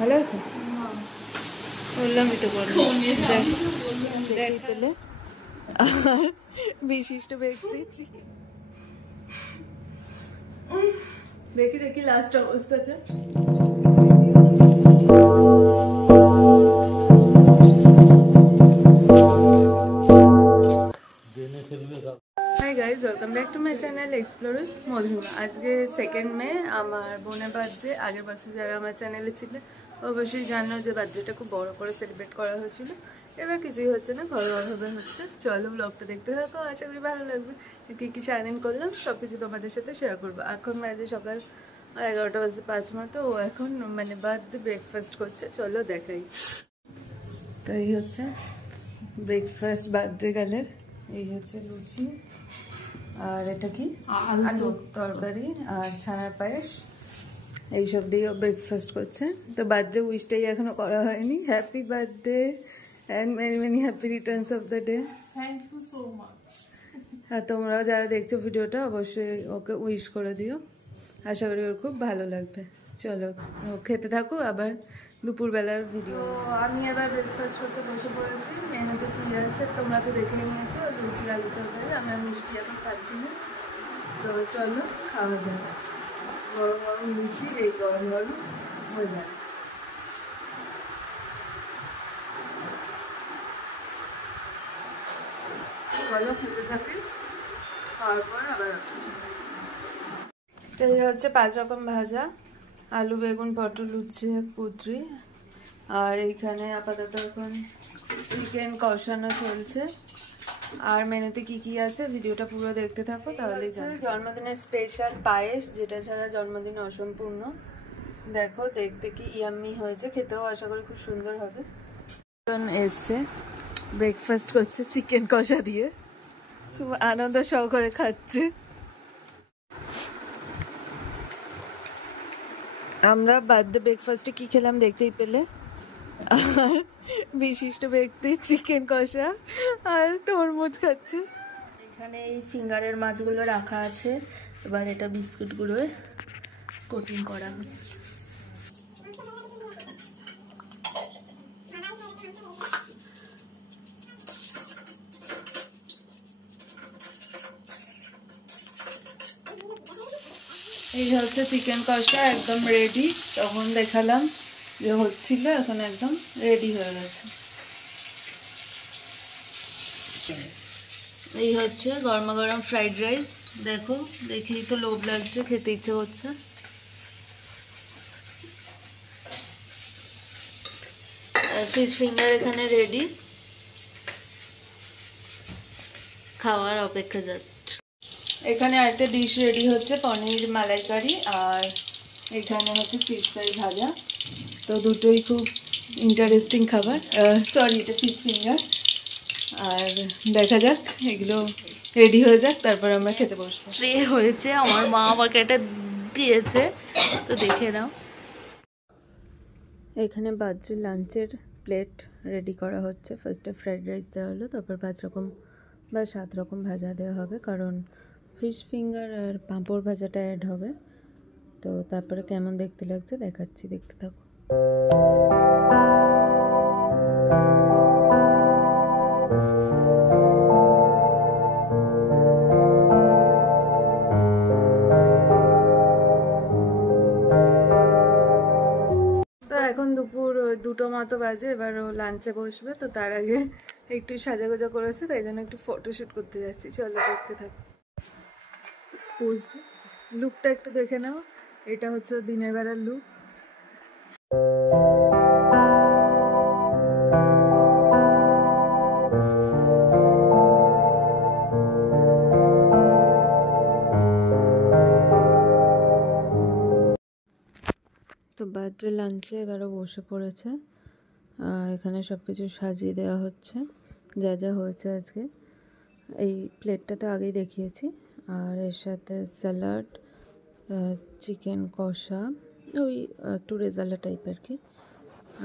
ভালো আছে বললামই তো পেলে আর বিশিষ্ট ব্যক্তি দেখি দেখি লাস্ট অবস্থাটা hi guys welcome back to my channel explorer Madhurima. আজকে 2 মে আমার বোনের বার্থডে। আগের বছর যারা আমার চ্যানেলে ছিল অবশ্যই জানো যে বার্থডেটা খুব বড় করে সেলিব্রেট করা হয়েছিল। এবার কিছুই হচ্ছে না, ঘরোয়াভাবে হচ্ছে। চলো ব্লগটা দেখতে থাকো, আশা করি ভালো লাগবে। কী কী সারাদিন করলাম সব কিছু তোমাদের সাথে শেয়ার করবো। এখন বাজে সকাল 11টা বাজতে 5 মতো। ও এখন মানে বার্থডে ব্রেকফাস্ট করছে, চলো দেখাই। তো এই হচ্ছে ব্রেকফাস্ট বার্থডে গালের। এই হচ্ছে লুচি আর এটা কি আলুর তরকারি আর ছানার পায়েস, এইসব দিয়েও ব্রেকফাস্ট করছে। তো বার্থডে উইশটাই এখনো করা হয়নি। Happy birthday and many many happy returns of the day. Thank you so much. আর তোমরাও যারা দেখছো ভিডিওটা অবশ্যই ওকে উইশ করে দিও, আশা করি ওর খুব ভালো লাগবে। চলো ও খেতে থাকো, আবার দুপুরবেলার ভিডিও। আমি এবার ব্রেকফাস্ট করতে বসে পড়েছি। মেনুতে কী আছে তোমরা তো দেখে নিয়েছো, লুচি আলু তরকারি। আমি মিষ্টি এখন খাচ্ছি না, তো চলো খাওয়া যাবে। গরম গরম লুচি, এই গরম গরম হয়ে যাবে। চলো খেতে থাকি, খাওয়ার পর আবার এই হচ্ছে 5 রকম ভাজা, আলু বেগুন পটল উচ্ছে কুদরি। আর এইখানে আপাতত এখন চিকেন কষানো চলছে। আর মেনুতে কি কি আছে ভিডিওটা পুরো দেখতে থাকো, তাহলেই জানো। জন্মদিনের স্পেশাল পায়েস, যেটা ছাড়া জন্মদিন অসম্পূর্ণ। দেখো দেখতে কি ইয়াম্মি হয়েছে, খেতেও আশা করি খুব সুন্দর হবে। এসছে ব্রেকফাস্ট করছে চিকেন কষা দিয়ে, খুব আনন্দ সহকারে খাচ্ছে। আমরা বার্থডে ব্রেকফাস্টে কি খেলাম দেখতেই পেলে। আর বিশিষ্ট ব্যক্তি চিকেন কষা আর তরমুজ খাচ্ছে। এখানে এই ফিঙ্গারের মাছগুলো রাখা আছে, এবার এটা বিস্কুটগুলোয় কোটিং করা হচ্ছে। এই হচ্ছে চিকেন কষা, একদম রেডি। তখন দেখালাম যে হচ্ছিল, এখন একদম রেডি হয়ে গেছে। এই হচ্ছে গরমা গরম ফ্রাইড রাইস। দেখো দেখেই তো লোভ লাগছে, খেতে ইচ্ছে হচ্ছে। আর ফিশ ফিঙ্গার এখানে রেডি, খাওয়ার অপেক্ষা জাস্ট। এখানে আরেকটা ডিশ রেডি হচ্ছে, পনির মালাইকারি। আর এখানে হচ্ছে ফিশ ফ্রাই ভাজা। তো দুটোই খুব ইন্টারেস্টিং খাবার। সরি, এটা ফিশ ফিঙ্গার। আর দেখা যাক এগুলো রেডি হয়ে যাক, তারপর আমরা খেতে বসবো। ট্রে হয়েছে, আমার মা আমাকে এটা দিয়েছে, তো দেখে নাও। এখানে বার্থডে লাঞ্চের প্লেট রেডি করা হচ্ছে। ফার্স্টে ফ্রাইড রাইস দেওয়া হলো, তারপর 5 রকম বা 7 রকম ভাজা দেওয়া হবে, কারণ ফিশ ফিঙ্গার আর পাঁপড় ভাজাটা অ্যাড হবে। তো তারপরে কেমন দেখতে লাগছে দেখাচ্ছি, দেখতে থাকো। এখন দুপুর 2টো মতো বাজে, এবার ও লাঞ্চে বসবে। তো তার আগে একটু সাজাগোজা করেছে, তাই জন্য একটু ফটোশ্যুট করতে যাচ্ছি। চলো দেখতে থাকো। লুকটা একটু দেখে নাও, এটা হচ্ছে দিনের বেলার লুক। তো বার্থডে লাঞ্চে এবারও বসে পড়েছে। এখানে সব কিছু সাজিয়ে দেওয়া হচ্ছে, যা যা হয়েছে আজকে। এই প্লেটটা তো আগেই দেখিয়েছি। আর এর সাথে স্যালাড, চিকেন কষা, ওই একটু রেজালা টাইপ আর কি,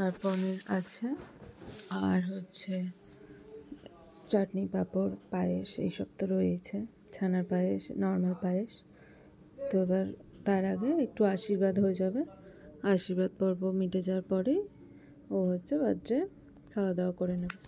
আর পনির আছে, আর হচ্ছে চাটনি পাঁপড় পায়েস, এইসব তো রয়েছে। ছানার পায়েস, নর্মাল পায়েস। তো এবার তার আগে একটু আশীর্বাদ হয়ে যাবে, আশীর্বাদ পর্ব মিটে যাওয়ার পরে ও হচ্ছে বার্থডে খাওয়া দাওয়া করে নেবে।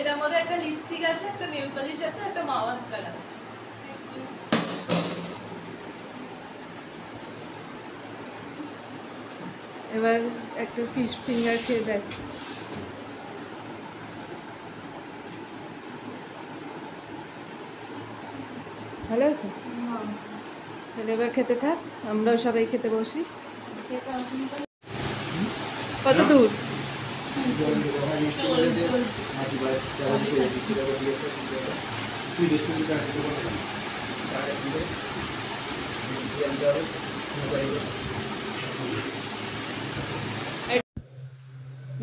এটার মধ্যে একটা লিপস্টিক আছে, একটা নেল পলিশ আছে, একটা মাস্কারা আছে। এবার একটা ফিশ ফিঙ্গার খেয়ে দেখ। ভালো আছে? তাহলে এবার খেতে থাক, আমরাও সবাই খেতে বসি। কত দূর?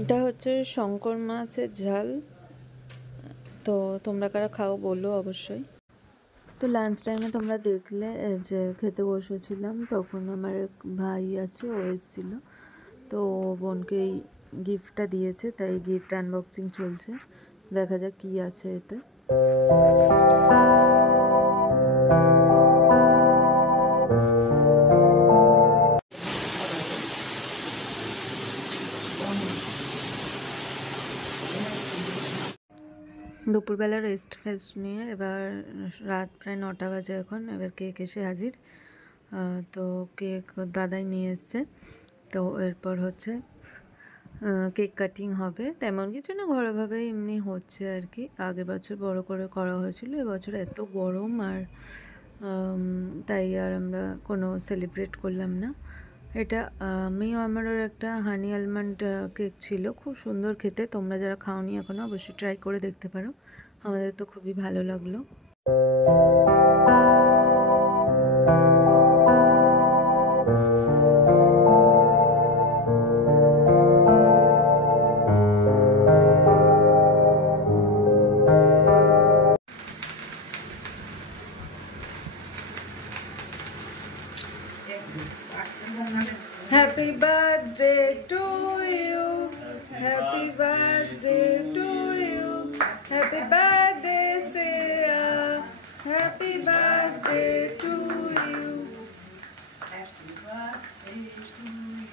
এটা হচ্ছে শঙ্কর মাছের ঝাল, তো তোমরা কারা খাও বলো অবশ্যই। তো লাঞ্চ টাইমে তোমরা দেখলে যে খেতে বসেছিলাম, তখন আমার এক ভাই আছে, ও এসেছিলো, তো বোনকে এই গিফটটা দিয়েছে, তাই গিফট আনবক্সিং চলছে। দেখা যাক কী আছে এতে। দুপুরবেলা রেস্ট ফেস্ট নিয়ে এবার রাত প্রায় 9টা বাজে এখন। এবার কেক এসে হাজির, তো কেক দাদাই নিয়ে এসছে। তো এরপর হচ্ছে কেক কাটিং হবে, তেমন কিছু না, ঘরোয়াভাবে এমনি হচ্ছে আর কি। আগের বছর বড় করে করা হয়েছিল, এবছর এত গরম আর তাই আর আমরা কোনো সেলিব্রেট করলাম না। এটা মিও আমারও একটা হানি আলমন্ড কেক ছিল, খুব সুন্দর খেতে। তোমরা যারা খাওনি এখনো অবশ্যই ট্রাই করে দেখতে পারো, আমাদের তো খুবই ভালো লাগলো। Happy birthday to you, happy birthday to you, happy birthday Shreya, happy birthday to you, happy birthday to you.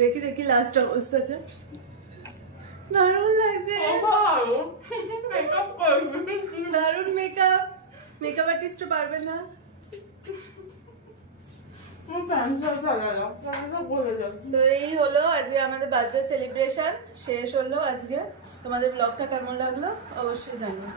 দেখি দেখি লাস্ট অবস্থাটা। দারুণ লাগছে, দারুণ মেকআপ। মেকআপ আর্টিস্টও পারবে না। তো এই হলো আজকে আমাদের বার্থডে সেলিব্রেশন শেষ হলো আজকে। তোমাদের ব্লগটা কেমন লাগলো অবশ্যই জানিও।